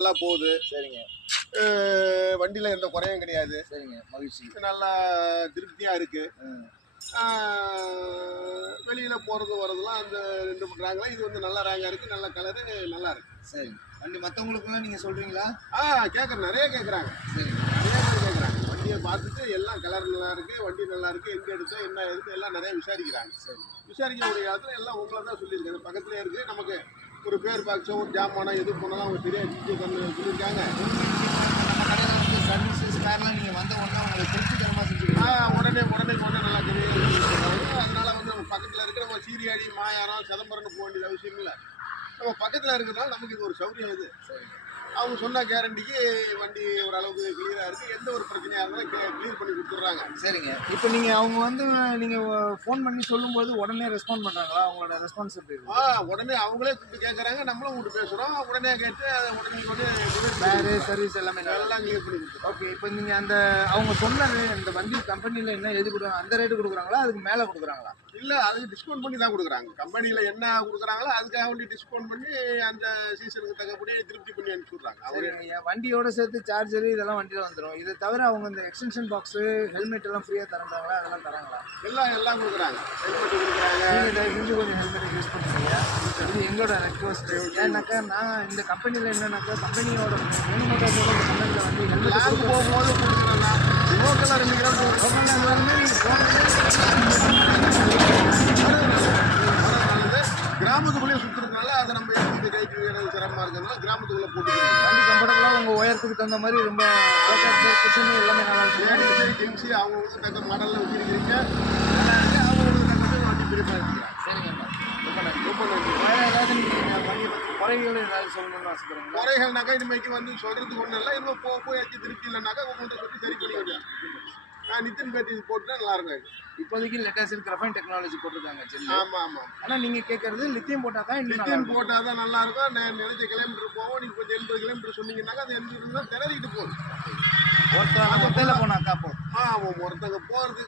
நல்லா போகுது. சரிங்க. வண்டியில எந்த குறையும் கிடையாது. சரிங்க. மகிழ்ச்சி. நல்லா திருப்தியா இருக்கு. ஆ, வெளியில போறது வரதுலாம் அந்த 2 ரேங்க்ல இது வந்து நல்ல ரேங்கா இருக்கு. நல்ல கலரு நல்லா இருக்கு. சரி. வண்டி மற்றவங்களுக்குலாம் நீங்க சொல்றீங்களா? கேட்குறேன், நிறைய கேட்குறாங்க. சரிங்க. நிறைய பேர் கேட்குறாங்க. வண்டியை பார்த்துட்டு எல்லாம் கலர் நல்லா இருக்கு, வண்டி நல்லா இருக்கு, எங்க எடுத்தோம் என்ன எடுத்து எல்லாம் நிறைய விசாரிக்கிறாங்க. சரி. விசாரிக்கக்கூடிய இடத்துல எல்லாம் உங்களை தான் சொல்லியிருக்காங்க. பக்கத்துலேயே இருக்கு. நமக்கு ஒரு பேர் பாக்ஸோ ஒரு ஜாமானோ எது போனாலும் அவங்க சரியா சொல்லியிருக்காங்க. நம்ம கடையில வந்து சர்வீஸ் ஸ்பேர்லாம் நீங்க வந்த உடனே உங்களுக்கு திருப்திகரமா செஞ்சுருக்கீங்க. உடனே நல்லா தெரியும். அதனால வந்து நம்ம பக்கத்தில் இருக்கிற நம்ம சீரியாடி மாயாரம் சிதம்பரம்னு போக வேண்டியது அவசியம் இல்லை. நம்ம பக்கத்தில் இருக்கிறதுனால நமக்கு இது ஒரு சௌரியம் இது. சரி. அவங்க சொன்ன கேரண்டிக்கு வண்டி ஓரளவுக்கு கிளியராக இருக்குது. எந்த ஒரு பிரச்சனையாக இருந்தாலும் கிளியர் பண்ணி கொடுத்துட்றாங்க. சரிங்க. இப்போ அவங்க வந்து ஃபோன் பண்ணி சொல்லும்போது உடனே ரெஸ்பாண்ட் பண்ணுறாங்களா? அவங்களோட ரெஸ்பான்ஸ் எப்படி இருக்கு? உடனே அவங்களே கூப்பிட்டு கேட்குறாங்க, நம்மளும் கூப்பிட்டு பேசுகிறோம். உடனே கேட்டு அதை உடனே பேரு சர்வீஸ் எல்லாமே எல்லாம் கிளியர் பண்ணி கொடுத்துருவோம். ஓகே. இப்போ நீங்கள் அந்த அவங்க சொன்னது இந்த வண்டி கம்பெனியில் என்ன எழுதி கொடுக்குறாங்க அந்த ரேட்டு கொடுக்குறாங்களா அதுக்கு மேலே கொடுக்குறாங்களா? இல்லை, அதுக்கு டிஸ்கவுண்ட் பண்ணி தான் கொடுக்குறாங்க. கம்பெனியில் என்ன கொடுக்குறாங்களோ அதுக்காக வேண்டி டிஸ்கவுண்ட் பண்ணி அந்த சீசனுக்கு தக்கபடி திருப்தி பண்ணி அனுப்பிச்சுட்றாங்க. சரிங்க. வண்டியோட சேர்த்து சார்ஜரு இதெல்லாம் வண்டியில் வந்துடும். இதை தவிர அவங்க இந்த எக்ஸ்டென்ஷன் பாக்ஸு ஹெல்மெட் எல்லாம் ஃப்ரீயாக தராங்களா? அதெல்லாம் தராங்களா? எல்லாம் கொடுக்குறாங்க. ஹெல்மெட் கொடுக்குறாங்க. நீங்கள் தயவு செஞ்சு கொஞ்சம் ஹெல்மெட் யூஸ் பண்ணுறீங்க. இது எங்களோட ரெக்வஸ்ட். ஏன்னாக்கா நான் இந்த கம்பெனியில் என்னன்னாக்கா கம்பெனியோட மோட்டோஸோட கம்பெனியில் வந்து ஹெல்மெட் போகும்போது கொடுக்குறேன்னா லோக்கலில் 2 கிலோமீட்டர் கிராமத்துக்குள்ளேயே சுற்றுறதுனால அதை நம்ம எடுத்து கைக்கு சிரமமாக இருக்கிறதுனால கிராமத்துக்குள்ளே போட்டுக்கிறோம். வண்டி கம்ஃபர்டபுளாக உங்கள் உயரத்துக்கு தகுந்த மாதிரி ரொம்ப எல்லாமே நல்லா இருக்கு. ஜென்சி அவங்களுக்கு தக்க மாடலில் வச்சிருக்கிறீங்க. நல்லா இருக்கு. அவங்களுக்கு தக்க வண்டி பெருசாக இருக்கிறாங்க. சரிங்கம்மா. ரொம்ப நன்றி. ரொம்ப நன்றி. வேறு ஏதாவது நீங்கள் வண்டியை பற்றி குறைகள் ஏதாவது சொல்லணும்னு ஆசைப்படுறீங்க? குறைகள்னாக்கா இனிமேக்கு வந்து சொல்கிறதுக்கு ஒன்றும் இல்லை. இன்னும் போய் ஏற்றி திருப்தி இல்லைனாக்கா உங்கள்கிட்ட சொல்லி சரி பண்ணி விடுறேன். நித்தின் பேட்டி போட்டுனா நல்லா இருக்கும். இப்போதைக்கு லேட்டஸ்ட் கிராஃபைன் டெக்னாலஜி போட்டிருக்காங்க. சரி. ஆமாம். ஆனால் நீங்கள் கேட்குறது லித்தியம் போட்டால் தான் லித்தியம் போட்டால் தான் நல்லா இருக்கும். நான் நினைச்ச கிலோமீட்டர் போவோம். நீங்கள் கொஞ்சம் 80 கிலோமீட்டர் சொன்னீங்கன்னாக்கா அது 80 தான் திணறிக்கிட்டு போகுது. ஒருத்தர் போனாக்கா போதும். ஒருத்தங்க போகிறது